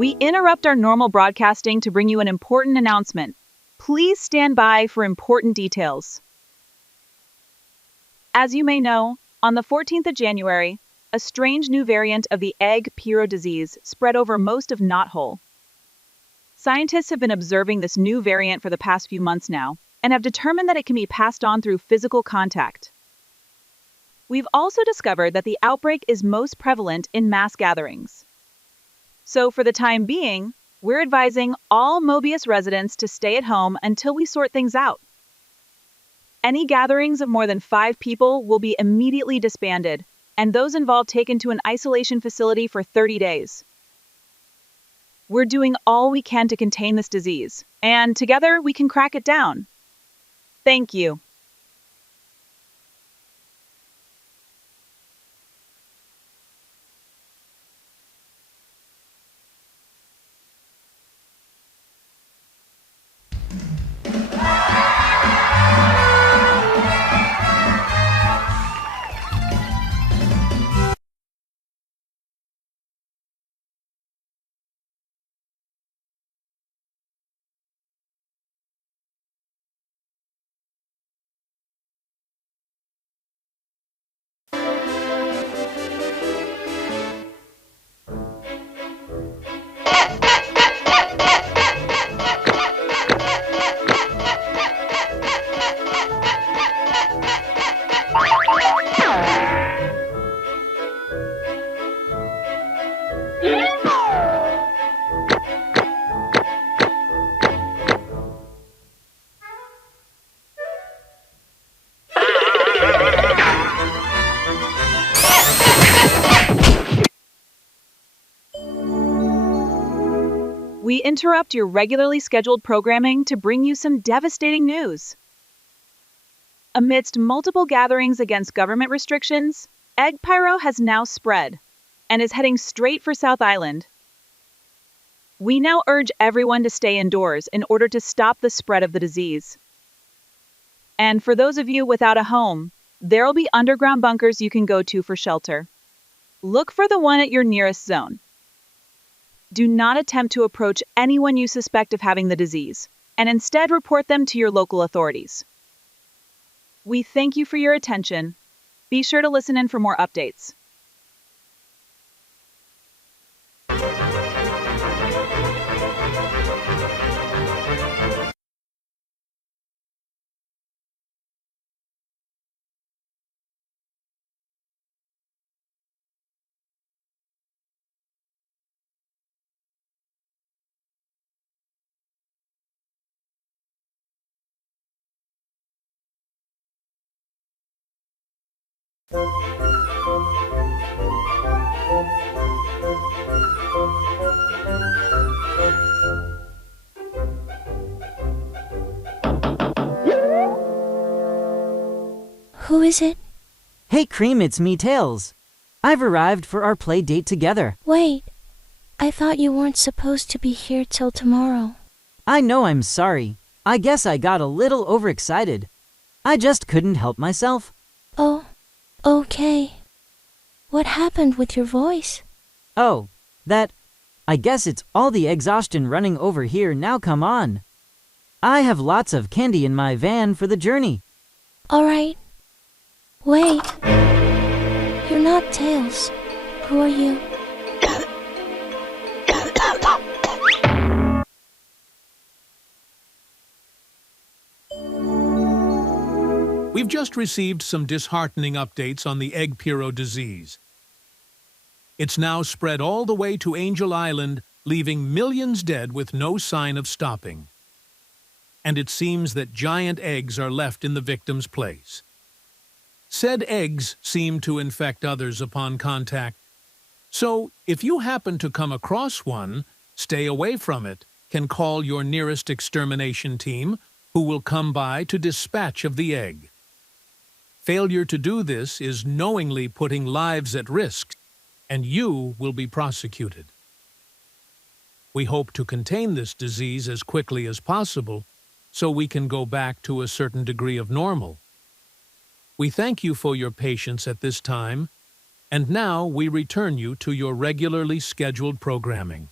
We interrupt our normal broadcasting to bring you an important announcement. Please stand by for important details. As you may know, on the 14th of January, a strange new variant of the Egg Piro disease spread over most of Knothole. Scientists have been observing this new variant for the past few months now and have determined that it can be passed on through physical contact. We've also discovered that the outbreak is most prevalent in mass gatherings. So for the time being, we're advising all MobiUS residents to stay at home until we sort things out. Any gatherings of more than 5 people will be immediately disbanded, and those involved taken to an isolation facility for 30 days. We're doing all we can to contain this disease, and together we can crack it down. Thank you. We interrupt your regularly scheduled programming to bring you some devastating news. Amidst multiple gatherings against government restrictions, Egg Piro has now spread and is heading straight for South Island. We now urge everyone to stay indoors in order to stop the spread of the disease. And for those of you without a home, there'll be underground bunkers you can go to for shelter. Look for the one at your nearest zone. Do not attempt to approach anyone you suspect of having the disease, and instead report them to your local authorities. We thank you for your attention. Be sure to listen in for more updates. Who is it? Hey Cream, it's me, Tails. I've arrived for our play date together. Wait, I thought you weren't supposed to be here till tomorrow. I know, I'm sorry. I guess I got a little overexcited. I just couldn't help myself. Oh, okay. What happened with your voice? Oh, I guess it's all the exhaustion running over here. Now come on. I have lots of candy in my van for the journey. All right. Wait. You're not Tails. Who are you? We've just received some disheartening updates on the Egg Piro disease. It's now spread all the way to Angel Island, leaving millions dead with no sign of stopping. And it seems that giant eggs are left in the victim's place. Said eggs seem to infect others upon contact. So, if you happen to come across one, stay away from it, can call your nearest extermination team, who will come by to dispatch of the egg. Failure to do this is knowingly putting lives at risk, and you will be prosecuted. We hope to contain this disease as quickly as possible, so we can go back to a certain degree of normal. We thank you for your patience at this time, and now we return you to your regularly scheduled programming.